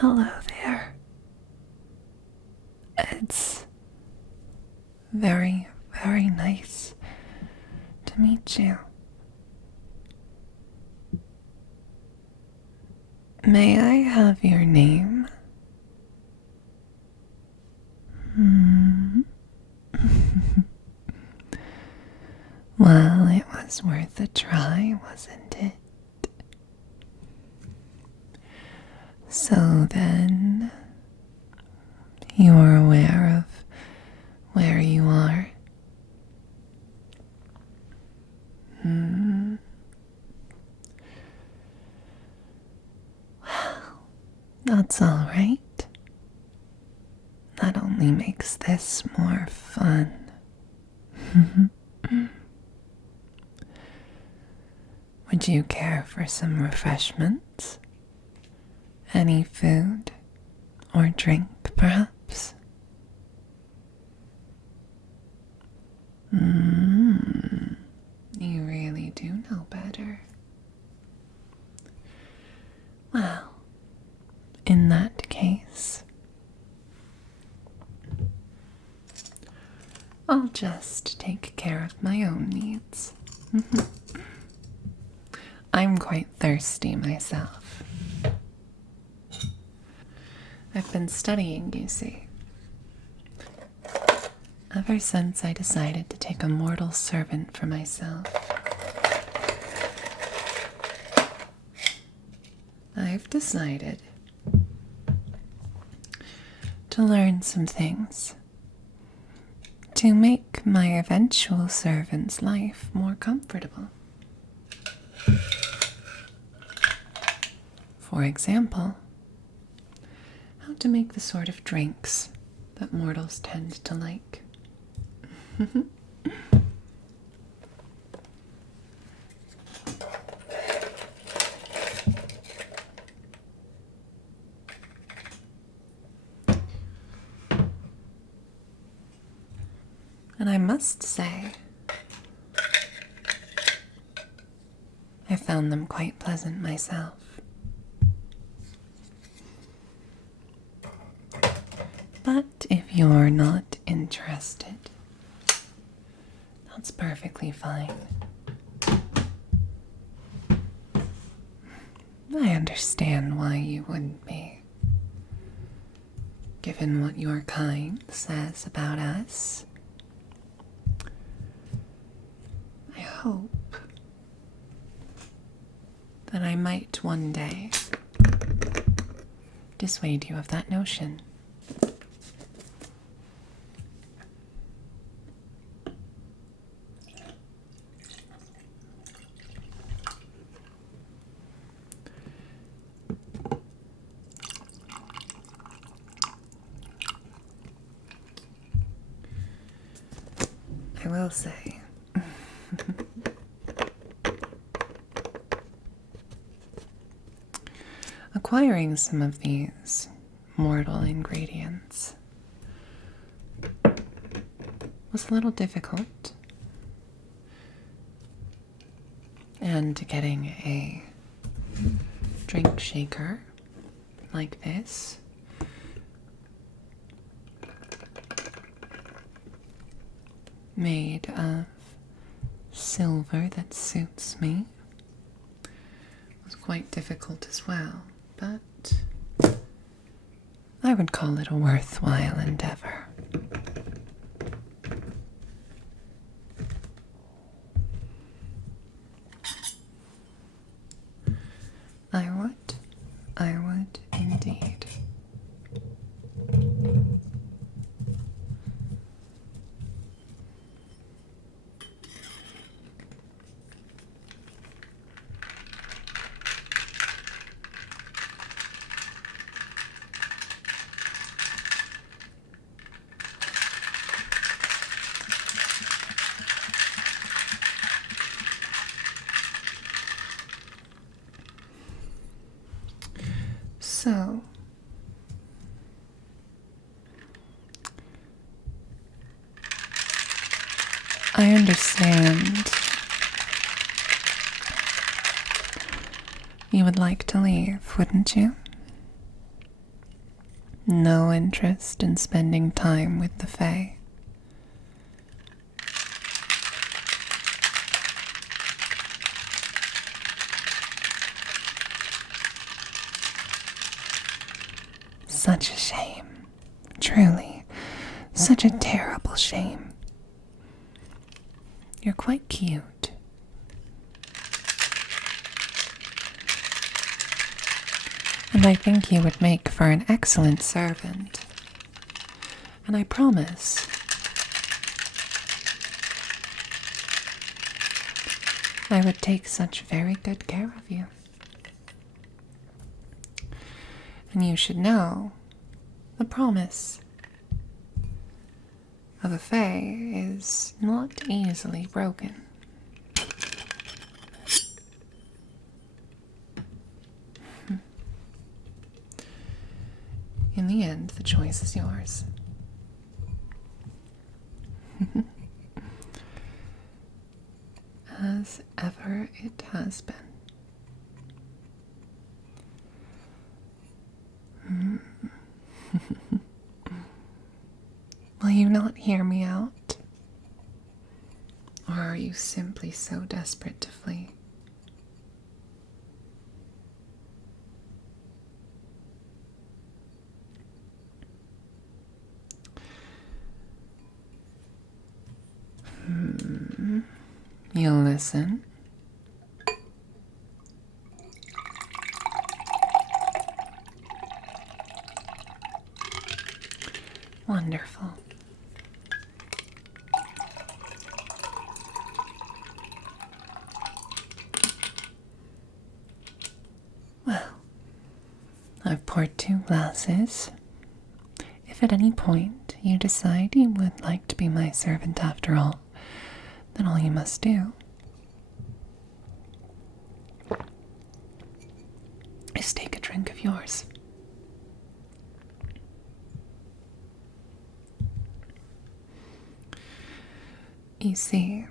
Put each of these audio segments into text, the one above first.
Hello there. It's very, very nice to meet you. May I have your name? Well, it was worth a try, wasn't it? So then, you're aware of where you are? Well, that's all right. That only makes this more fun. Would you care for some refreshments? Any food or drink, perhaps? You really do know better. Well, in that case, I'll just take care of my own needs. I'm quite thirsty myself. I've been studying, you see, ever since I decided to take a mortal servant for myself. I've decided to learn some things to make my eventual servant's life more comfortable. For example, how to make the sort of drinks that mortals tend to like. And I must say, I found them quite pleasant myself. But if you're not interested, that's perfectly fine. I understand why you wouldn't be, given what your kind says about us. I hope that I might one day dissuade you of that notion. I will say, acquiring some of these mortal ingredients was a little difficult, and getting a drink shaker like this made of silver that suits me was quite difficult as well, but I would call it a worthwhile endeavor. I would indeed. So, I understand you would like to leave, wouldn't you? no interest in spending time with the fae. Such a shame. Truly, such a terrible shame. You're quite cute. And I think you would make for an excellent servant. And I promise I would take such very good care of you. And you should know, the promise of a fae is not easily broken. In the end, the choice is yours. As ever it has been. Will you not hear me out? Or are you simply so desperate to flee? You'll listen. Wonderful. Well, I've poured 2 glasses. If at any point you decide you would like to be my servant after all, then all you must do is take a drink of yours. You see,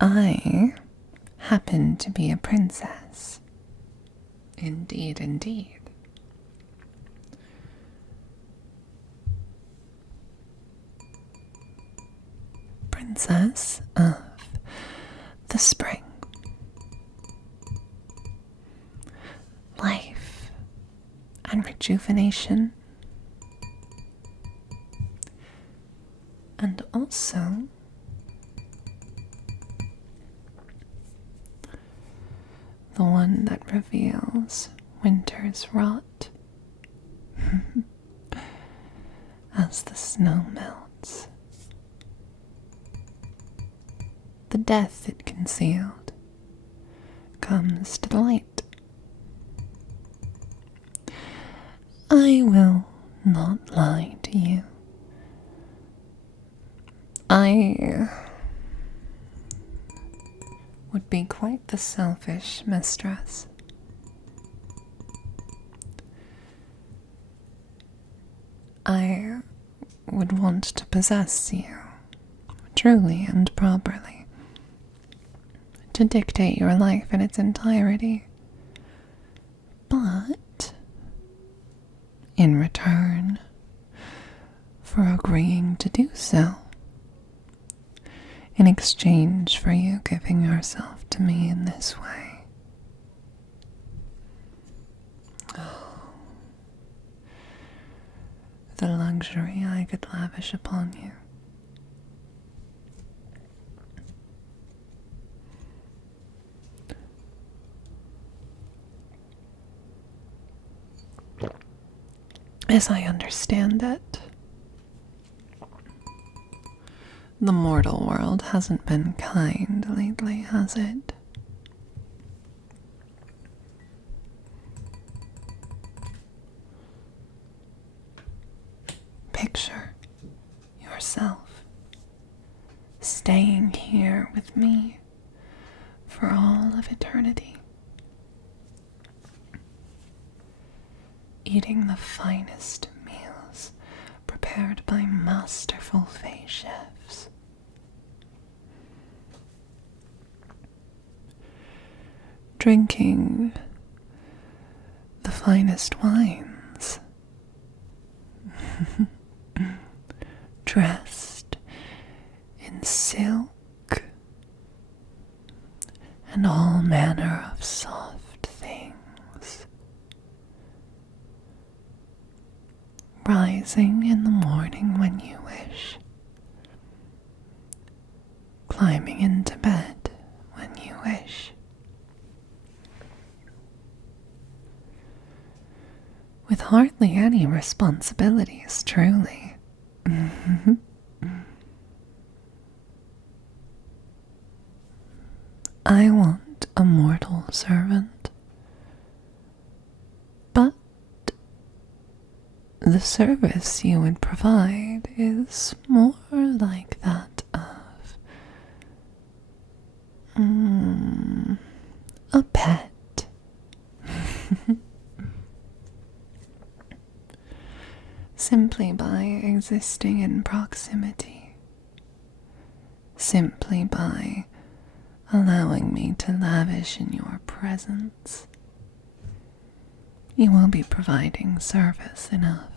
I happen to be a princess. Indeed, indeed. Princess of the spring. Life and rejuvenation. And also the one that reveals winter's rot as the snow melts. The death it concealed comes to the light. I will not lie to you. I would be quite the selfish mistress. I would want to possess you, truly and properly, to dictate your life in its entirety. But, in return for agreeing to do so, in exchange for you giving yourself to me in this way. Oh, the luxury I could lavish upon you. As I understand it, the mortal world hasn't been kind lately, has it? Picture yourself staying here with me for all of eternity, eating the finest meals prepared by masterful fae chefs, drinking the finest wines, dressed in silk and all manner of soft things, rising in the morning when you wish, climbing into bed when you wish, with hardly any responsibilities, truly. I want a mortal servant, but the service you would provide is more like that of a pet. Simply by existing in proximity, simply by allowing me to lavish in your presence, you will be providing service enough.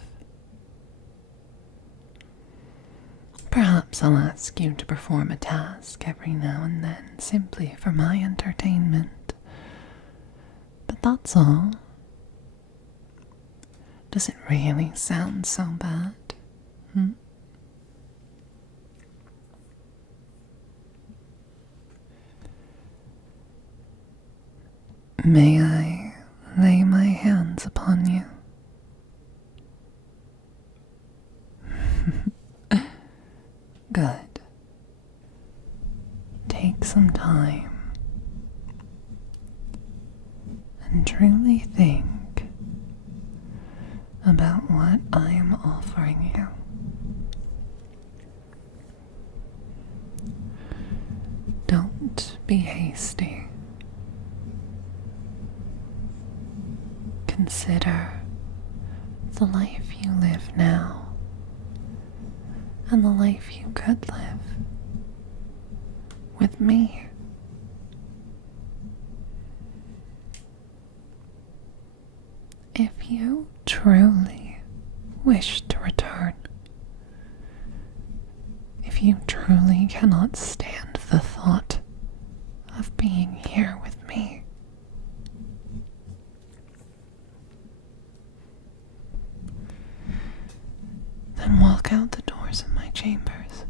Perhaps I'll ask you to perform a task every now and then, simply for my entertainment. But that's all. Does it really sound so bad? May I lay my hands upon you? Good. Take some time and truly think about what I am offering you. Don't be hasty. Consider the life you live now and the life you could live with me. If you truly wish to return, if you truly cannot stand the thought of being here with me, then walk out the doors of my chambers.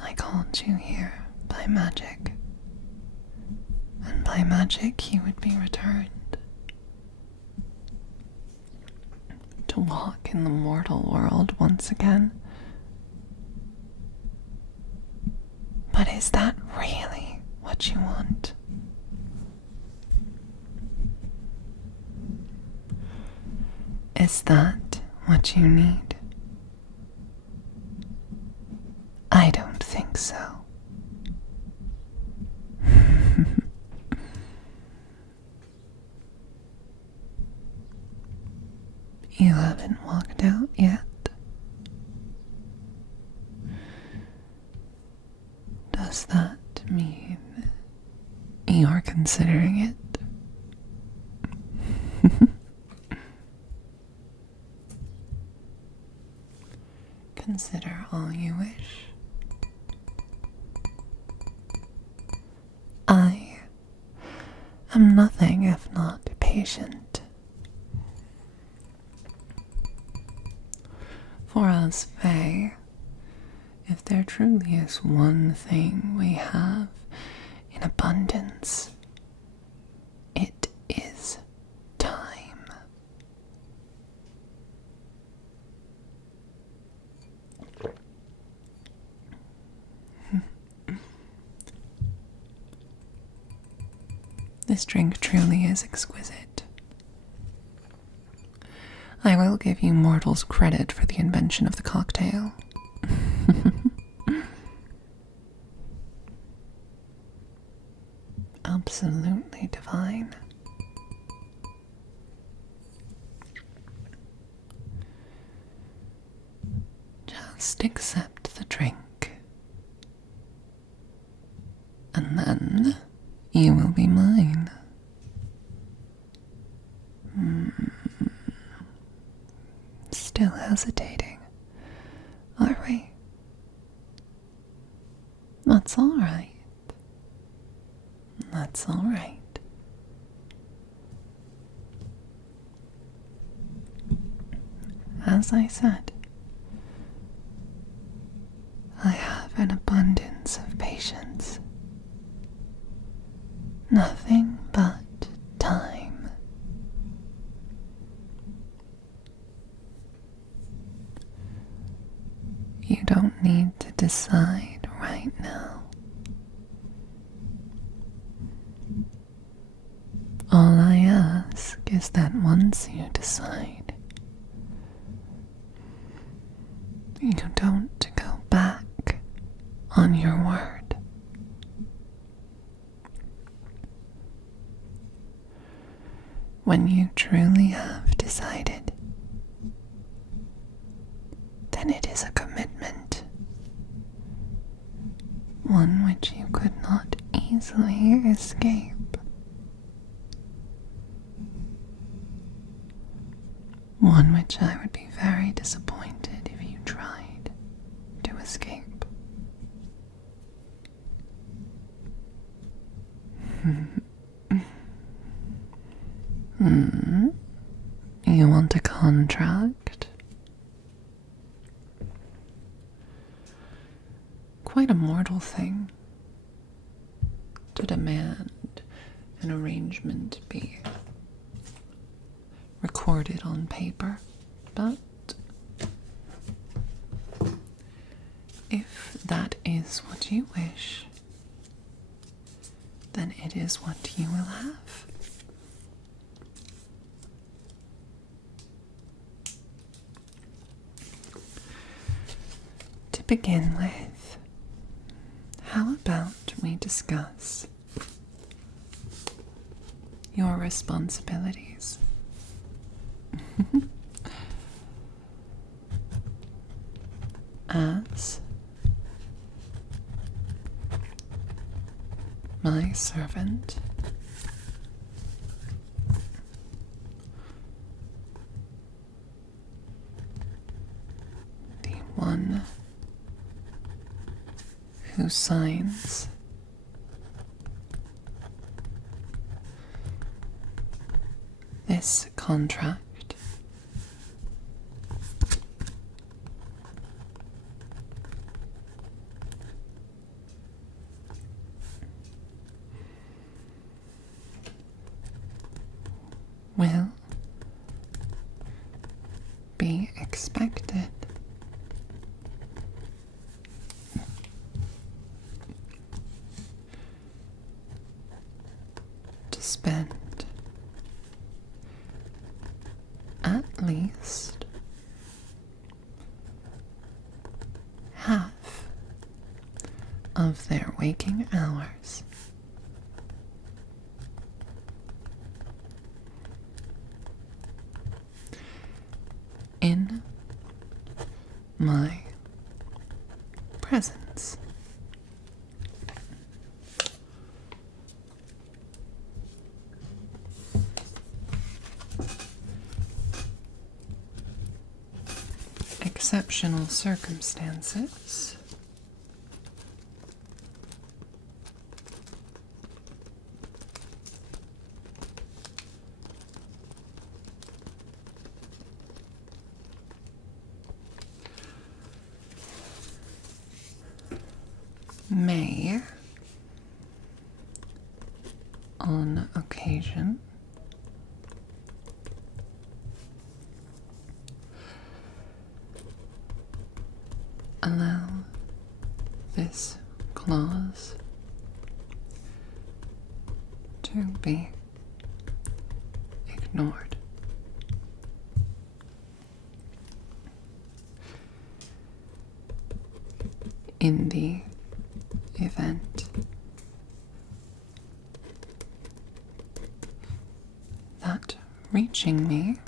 I called you here by magic, and by magic you would be returned to walk in the mortal world once again. But is that really what you want? Is that what you need? I don't think so. You haven't walked out yet. Does that mean you're considering it? Consider all you wish. I am nothing if not patient. For us, Fae, if there truly is one thing we have in abundance, it is time. This drink truly is exquisite. I will give you mortals credit for the invention of the cocktail. Absolutely divine. Just accept the drink And then you will be mine. Still hesitating, are we? That's all right. That's all right. As I said, I have an abundance of patience. Nothing but time. You don't need to decide right now. All I ask is that once you decide, you don't go back on your word. When you truly have decided, then it is a commitment, one which you could not easily escape. One which I would be very disappointed if you tried to escape. You want a contract? Quite a mortal thing to demand an arrangement be recorded on paper, but if that is what you wish, then it is what you will have. To begin with, how about we discuss your responsibilities? As my servant, the one who signs this contract, will be expected to spend at least half of their waking hours in my presence. Exceptional circumstances may, on occasion, allow this clause to be ignored. In the event that reaching me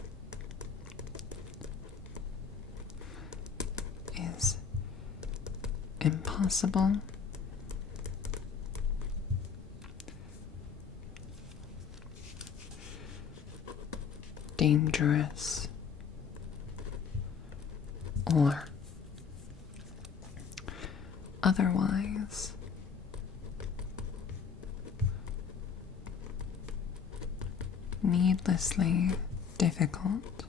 is impossible dangerous, or otherwise needlessly difficult,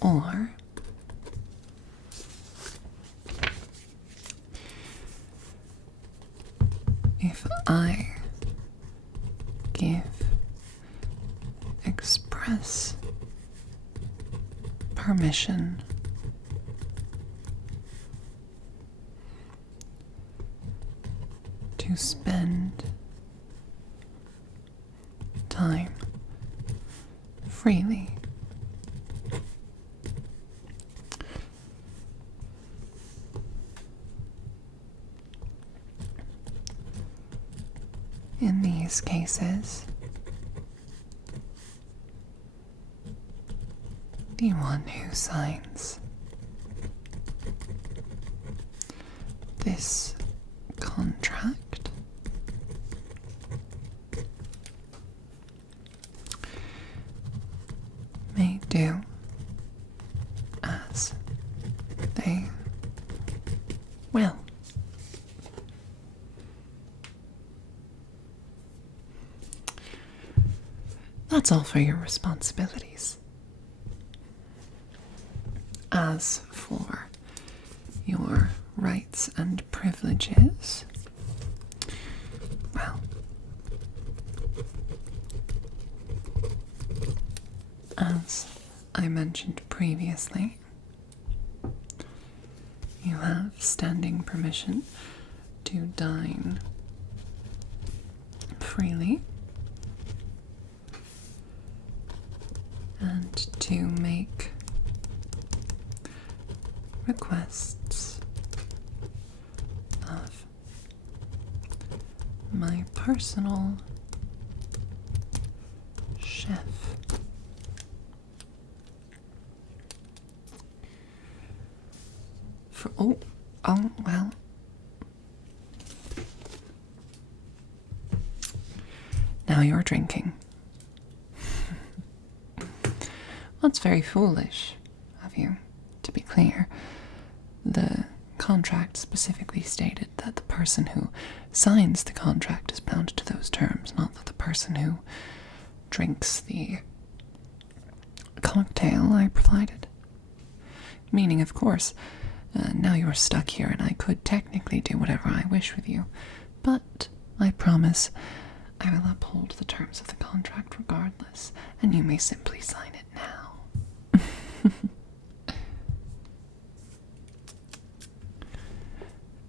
or if I give express permission to spend time freely. In these cases, the one who signs this contract may do as they will. That's all for your responsibilities. As for your rights and privileges, well, as I mentioned previously, you have standing permission to dine freely and to make requests of my personal chef. Well. Now you're drinking. That's very foolish of you, to be clear. The contract specifically stated that the person who signs the contract is bound to those terms, not that the person who drinks the cocktail I provided. Meaning, of course, now you're stuck here and I could technically do whatever I wish with you, but I promise I will uphold the terms of the contract regardless, and you may simply sign it now.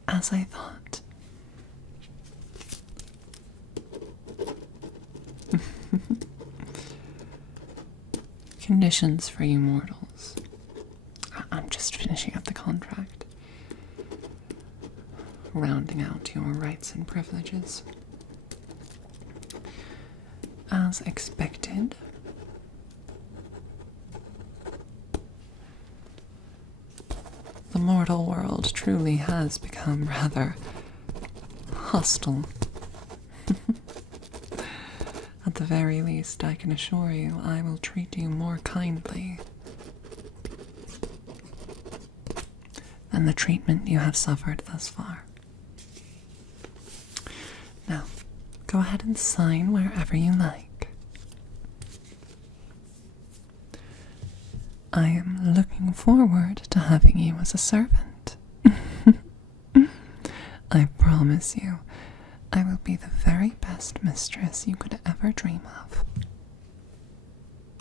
As I thought. Conditions for you mortals. I'm just finishing up the contract. Rounding out your rights and privileges. As expected, the mortal world truly has become rather hostile. At the very least, I can assure you I will treat you more kindly than the treatment you have suffered thus far. Now, go ahead and sign wherever you like. I am looking forward to having you as a servant. I promise you, I will be the very best mistress you could ever dream of.